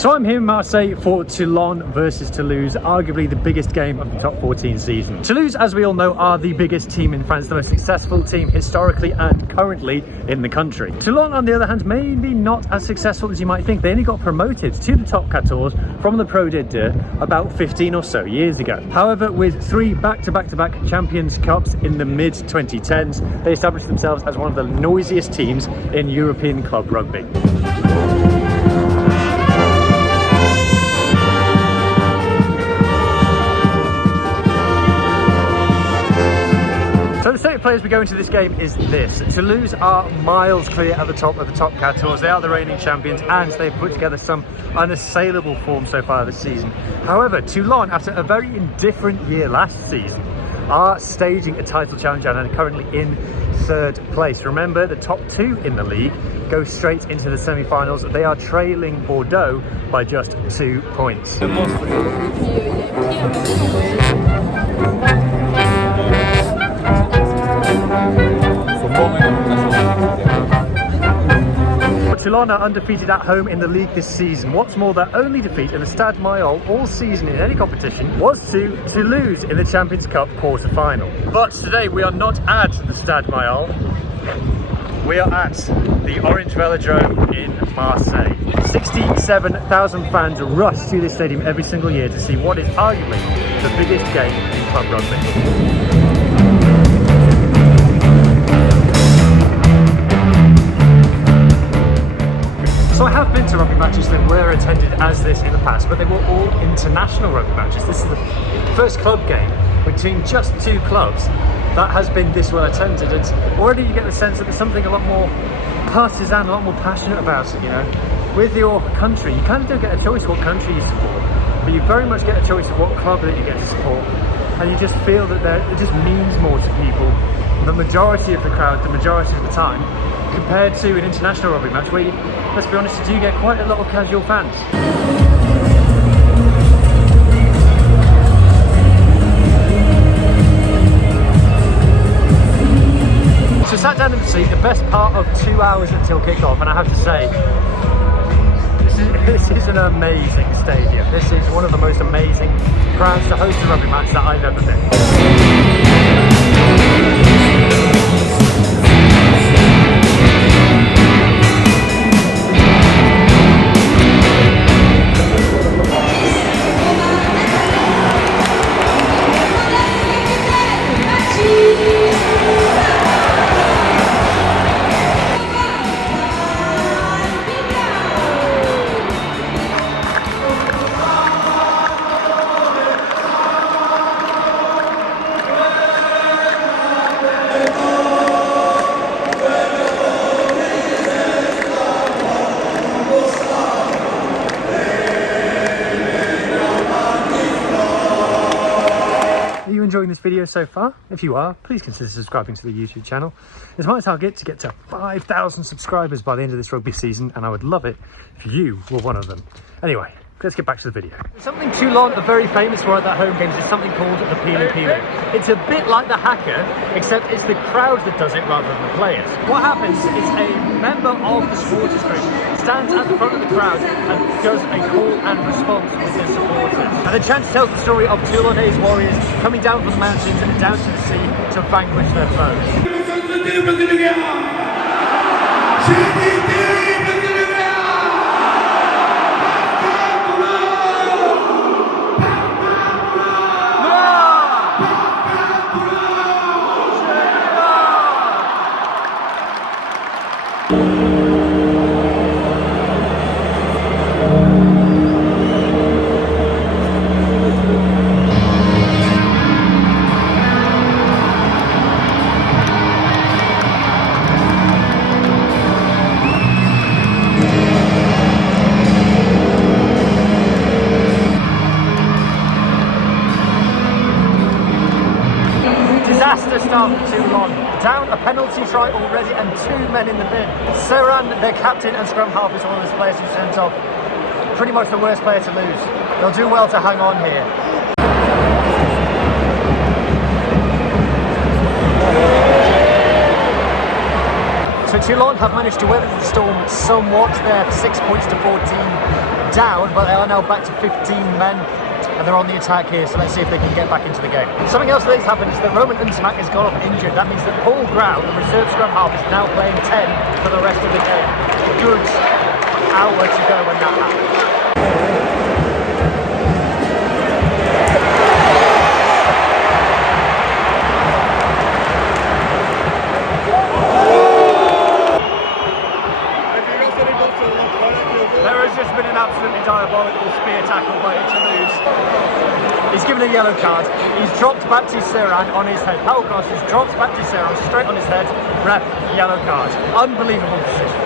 So I'm here in Marseille for Toulon versus Toulouse, arguably the biggest game of the top 14 season. Toulouse, as we all know, are the biggest team in France, the most successful team historically and currently in the country. Toulon, on the other hand, maybe not as successful as you might think. They only got promoted to the top 14 from the Pro D2 about 15 or so years ago. However, with 3 back-to-back Champions Cups in the mid-2010s, they established themselves as one of the noisiest teams in European club rugby. So the state of play as we go into this game is this. Toulouse are miles clear at the top of the top 14. They are the reigning champions and they've put together some unassailable form so far this season. However, Toulon, after a very indifferent year last season, are staging a title challenge and are currently in 3rd place. Remember, the top 2 in the league go straight into the semi-finals. They are trailing Bordeaux by just 2 points. Toulon are undefeated at home in the league this season. What's more, their only defeat in the Stade Mayol all season in any competition was to Toulouse in the Champions Cup quarter-final. But today we are not at the Stade Mayol. We are at the Orange Velodrome in Marseille. 67,000 fans rush to this stadium every single year to see what is arguably the biggest game in club rugby. So I have been to rugby matches that were attended as this in the past, but they were all international rugby matches. This is the first club game between just 2 clubs that has been this well attended, and already you get the sense that there's something a lot more partisan, a lot more passionate about it, you know. With your country, you kind of don't get a choice what country you support, but you very much get a choice of what club that you get to support, and you just feel that it just means more to people, the majority of the crowd, the majority of the time, compared to an international rugby match where you, let's be honest, you do get quite a lot of casual fans. So sat down in the seat, the best part of 2 hours until kick-off, and I have to say, this is an amazing stadium. This is one of the most amazing crowds to host a rugby match that I've ever been. Enjoying this video so far? If you are, please consider subscribing to the YouTube channel. It's my target to get to 5,000 subscribers by the end of this rugby season, and I would love it if you were one of them. Anyway, let's get back to the video. Something Toulon are very famous for at their home games is something called the Pilou-Pilou. It's a bit like the haka, except it's the crowd that does it rather than the players. What happens is a member of the supporters group stands at the front of the crowd and does a call and response with their supporters. And the chant tells the story of Toulonnais warriors coming down from the mountains and down to the sea to vanquish their foes. Start for Toulon. Down a penalty try already and 2 men in the bin. Serin, their captain and scrum half, is one of those players who sent off. Pretty much the worst player to lose. They'll do well to hang on here. So Toulon have managed to weather the storm somewhat. They're 6 points to 14 down, but they are now back to 15 men, and they're on the attack here, so let's see if they can get back into the game. Something else that's happened is that Roman Untamak has gone off injured. That means that Paul Grau, the reserve scrum half, is now playing 10 for the rest of the game. A good hour to go when that happens. Absolutely diabolical spear tackle by Toulouse. He's given a yellow card. He's dropped Baptise Serin on his head. Hal Cross has dropped Baptise Serin straight on his head. Ref, yellow card. Unbelievable decision.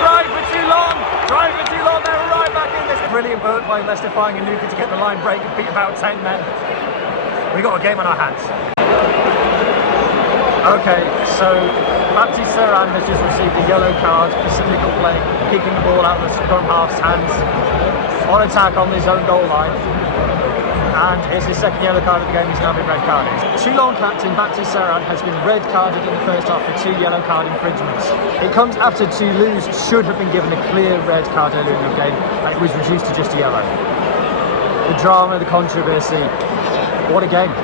Drive for Toulon. Drive for Toulon. They're right back in this. Brilliant work by Leicester finga'anuku to get the line break and beat about 10 men. We've got a game on our hands. Okay, so Baptise Serin has just received a yellow card for cynical play, kicking the ball out of the scrum half's hands on attack on his own goal line. And it's his second yellow card of the game. He's now been red carded. Toulon captain Baptise Serin has been red carded in the first half for 2 yellow card infringements. It comes after Toulouse should have been given a clear red card earlier in the game, and it was reduced to just a yellow. The drama, the controversy, what a game.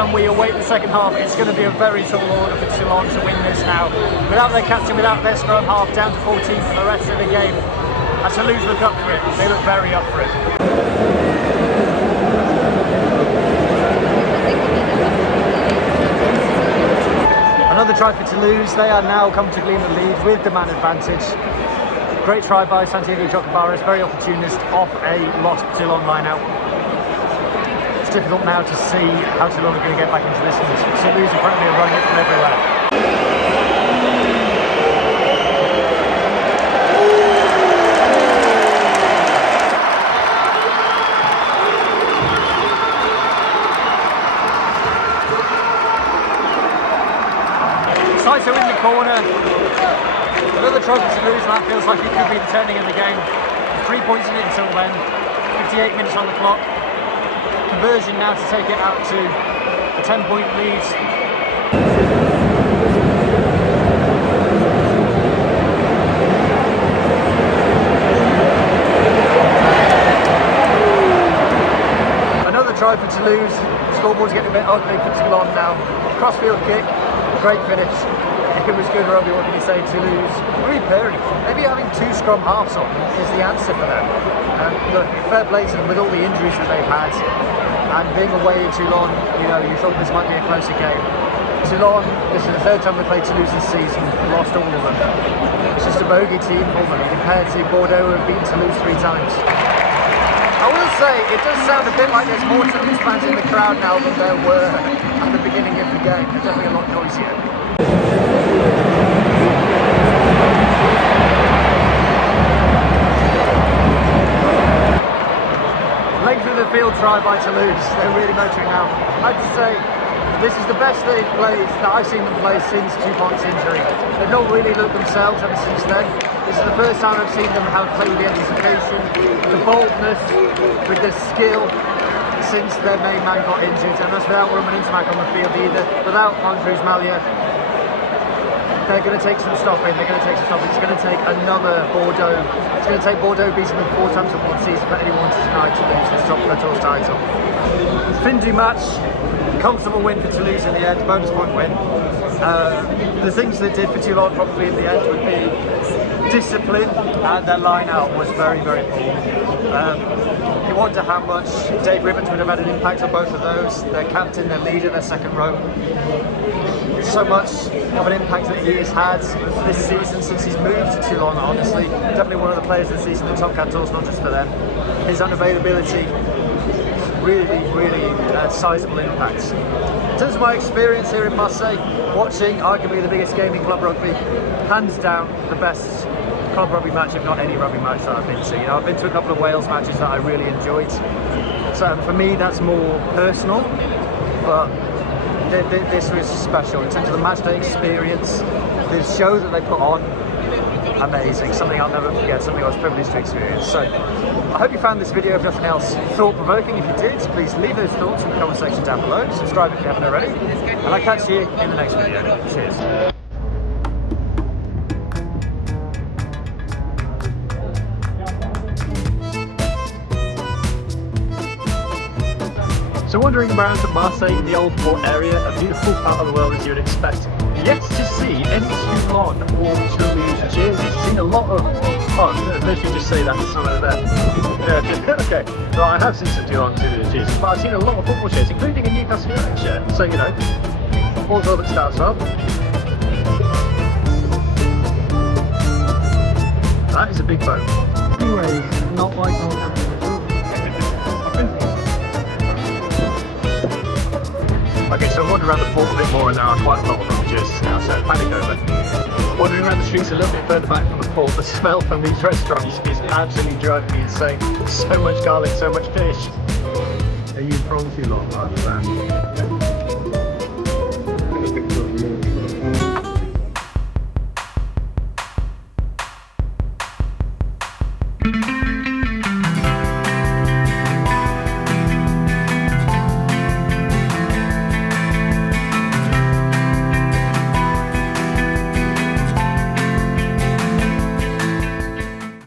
And we await the second half. It's going to be a very tall order for Toulon to win this now. Without their captain, without their scrum half, down to 14 for the rest of the game. And Toulouse look up for it. They look very up for it. Another try for Toulouse. They are now comfortably in the lead with the man advantage. Great try by Santiago Jocabaras, very opportunist off a lost Toulon line out. It's difficult now to see how Toulon are going to get back into this one. Toulouse in front of me are running it from everywhere. Saito in the corner. Another try for Toulouse, and that feels like it could be the turning of the game. 3 points in it until then. 58 minutes on the clock. Conversion now to take it out to a 10-point lead. Another try for Toulouse. Scoreboard's getting a bit ugly for Toulon now. Crossfield kick, great finish. It was good rugby, what can you say? Toulouse repairing. Maybe having 2 scrum halves on is the answer for them. Look, fair play to them with all the injuries that they've had. And being away in Toulon, you know, you thought this might be a closer game. Toulon, this is the 3rd time they played Toulouse this season, lost all of them. It's just a bogey team for them compared to Bordeaux, who have beaten Toulouse 3 times. I will say, it does sound a bit like there's more Toulouse fans in the crowd now than there were at the beginning of the game. They're definitely a lot noisier. Length of the field try by Toulouse. They're really motoring now. I have to say, this is the best they've played that I've seen them play since Dupont's injury. They've not really looked themselves ever since then. This is the first time I've seen them have played with the anticipation, the boldness, with the skill since their main man got injured, and that's without Roman Untamak on the field either, without Andrews Malia. They're going to take some stopping, they're going to take some stopping. It's going to take another Bordeaux. It's going to take Bordeaux beating them 4 times in one season for anyone tonight to lose this top Tour's title. Fin du match, comfortable win for Toulouse in the end, bonus point win. The things they did for Toulon probably in the end would be discipline, and their line out was very, very poor. You wonder how much Dave Ribbons would have had an impact on both of those. Their captain, their leader, their second row. So much of an impact that he has had this season since he's moved to Toulon, honestly. Definitely one of the players of the season, the top captains, not just for them. His unavailability, really sizable impacts. In terms of my experience here in Marseille, watching arguably the biggest game in club rugby, hands down the best club rugby match, if not any rugby match that I've been to. You know, I've been to a couple of Wales matches that I really enjoyed. So for me, that's more personal, but this was special in terms of the match day experience, the show that they put on. Amazing, something I'll never forget, something I was privileged to experience. So I hope you found this video, if nothing else, thought-provoking. If you did, please leave those thoughts in the comment section down below. Subscribe if you haven't already, and I'll catch you in the next video. Cheers. So wandering around Marseille, the old port area, a beautiful part of the world as you would expect. Yet to see any Toulon or Toulouse jerseys. Seen a lot of, let's just say that's somewhere there. Yeah, okay. Well, I have seen some Toulon Toulouse jerseys, but I've seen a lot of football shirts, including a Newcastle United shirt. So, you know, football's all that starts off. That is a big boat. Anyways, not like Okay, so I'm wandering around the port a bit more, and there are quite a lot of rugby jerseys now, so panic over. Wandering around the streets a little bit further back from the port, the smell from these restaurants is absolutely driving me insane. So much garlic, so much fish. Are you from Toulon?